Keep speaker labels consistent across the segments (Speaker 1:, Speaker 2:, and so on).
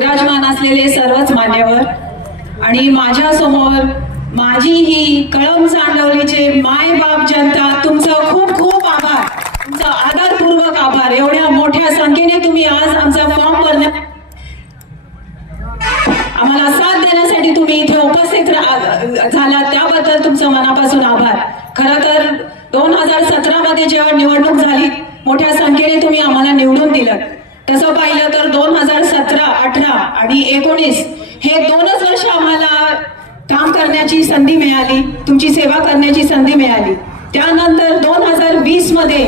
Speaker 1: विराजमान असलेले सर्वच मान्यवर आणि माझ्या समोर माझी ही कळम सांडवलीचे माय बाप जनता तुमचं खूप खूप आभार तुमचा आदरपूर्वक आभार एवढ्या मोठ्या संख्येने तुम्ही आज आमचा फॉर्म भरण्या आम्हाला साथ देण्यासाठी तुम्ही इथे उपस्थित झाला त्याबद्दल तुमचं मनापासून आभार खर तर दोन हजार सतरा मध्ये जेव्हा निवडणूक झाली मोठ्या संख्येने तुम्ही आम्हाला निवडून दिलं तसं पाहिलं तर दोन हजार सतरा आणि एकोणीस हे दोनच वर्ष आम्हाला काम करण्याची संधी मिळाली तुमची सेवा करण्याची संधी मिळाली त्यानंतर दोन हजार वीस मध्ये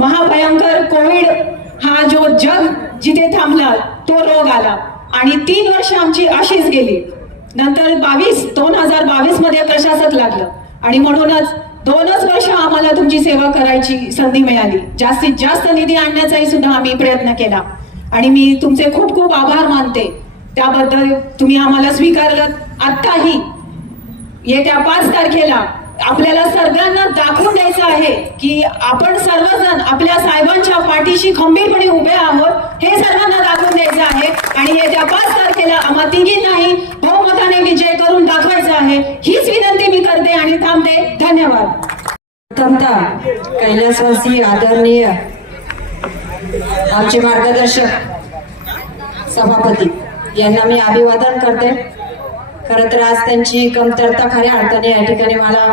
Speaker 1: महाभयंकर कोविड हा जो जग जिथे थांबला तो रोग आला आणि तीन वर्ष आमची अशीच गेली नंतर बावीस दोन हजार बावीस मध्ये प्रशासक लागलं आणि म्हणूनच दोनच वर्ष आम्हाला तुमची सेवा करायची संधी मिळाली जास्तीत जास्त निधी आणण्याचाही सुद्धा आम्ही प्रयत्न केला आणि मी तुमचे खूप खूप आभार मानते त्याबद्दल तुम्ही आम्हाला स्वीकारलं आत्ताही येत्या पाच तारखेला आपल्याला सर्वांना दाखवून द्यायचं आहे की आपण सर्वजण आपल्या साहेबांच्या पाठीशी खंबीरपणे उभे आहोत हे सर्वांना दाखवून द्यायचं आहे आणि येत्या पाच तारखेला आम्हा नाही बहुमताने विजय करून दाखवायचा आहे हीच विनंती मी करते आणि थांबते धन्यवाद
Speaker 2: कैलासवासी आदरणीय आमचे मार्गदर्शक सभापती यांना मी अभिवादन करते खरंतर तर आज त्यांची कमतरता खऱ्या अर्थाने या ठिकाणी मला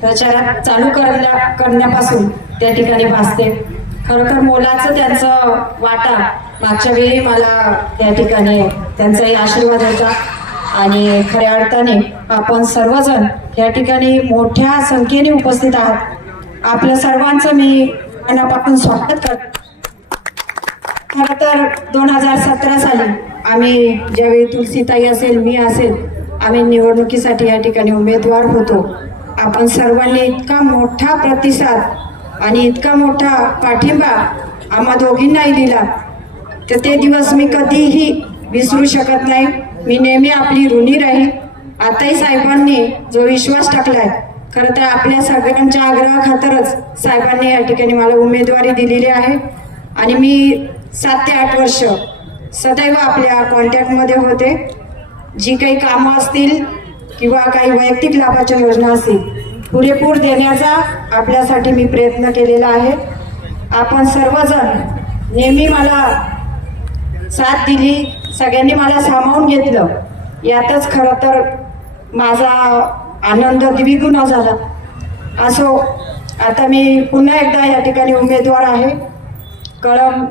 Speaker 2: प्रचार चालू करण्या करण्यापासून त्या ठिकाणी भासते खरोखर मोलाचं त्यांचं वाटा मागच्या वेळी मला त्या ठिकाणी त्यांचाही आशीर्वाद होता आणि खऱ्या अर्थाने आपण सर्वजण या ठिकाणी मोठ्या संख्येने उपस्थित आहात आपल्या सर्वांचं मी मनापासून स्वागत करतो खर तर दोन हजार सतरा साली आम्ही ज्यावेळी तुलसीताई असेल मी असेल आम्ही निवडणुकीसाठी या ठिकाणी उमेदवार होतो आपण सर्वांनी इतका मोठा प्रतिसाद आणि इतका मोठा पाठिंबा आम्हा दोघींनाही दिला तर ते दिवस मी कधीही विसरू शकत नाही मी नेहमी आपली ऋणी राहील आताही साहेबांनी जो विश्वास टाकलाय आहे तर आपल्या सगळ्यांच्या आग्रहाखातरच साहेबांनी या ठिकाणी मला उमेदवारी दिलेली आहे आणि मी सात ते आठ वर्ष सदैव आपल्या कॉन्टॅक्टमध्ये होते जी काही कामं असतील किंवा काही वैयक्तिक लाभाच्या योजना असतील पुरेपूर देण्याचा आपल्यासाठी मी प्रयत्न केलेला आहे आपण सर्वजण नेहमी मला साथ दिली सगळ्यांनी मला सामावून घेतलं यातच खरं तर माझा आनंद द्विगुण झाला असो आता मी पुन्हा एकदा या ठिकाणी उमेदवार आहे कळम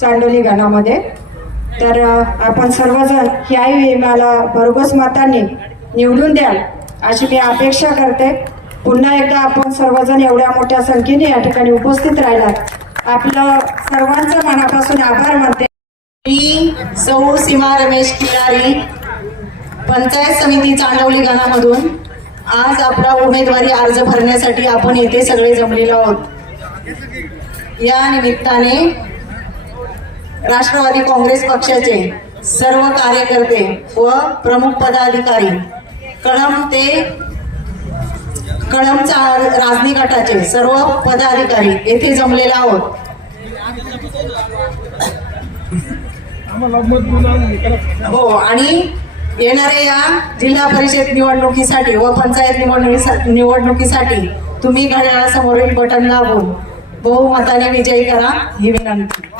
Speaker 2: चांडोली गणामध्ये तर आपण सर्वजण याही मला भरघोस मतांनी निवडून द्याल अशी मी अपेक्षा करते पुन्हा एकदा आपण सर्वजण एवढ्या मोठ्या संख्येने या ठिकाणी उपस्थित राहिलात आपलं सर्वांचं मनापासून आभार मानते मी सौ सीमा रमेश खिलारी पंचायत समिती चांडवली गणामधून आज आपला उमेदवारी अर्ज भरण्यासाठी आपण येथे सगळे जमलेलो आहोत या निमित्ताने राष्ट्रवादी काँग्रेस पक्षाचे सर्व कार्यकर्ते व प्रमुख पदाधिकारी कळम ते कळमचा राजनी गटाचे सर्व पदाधिकारी येथे जमलेले आहोत हो आणि येणारे या जिल्हा परिषद निवडणुकीसाठी व पंचायत निवडणुकी निवडणुकीसाठी तुम्ही घड्याळासमोरील बटन लावून बहुमताने विजयी करा ही विनंती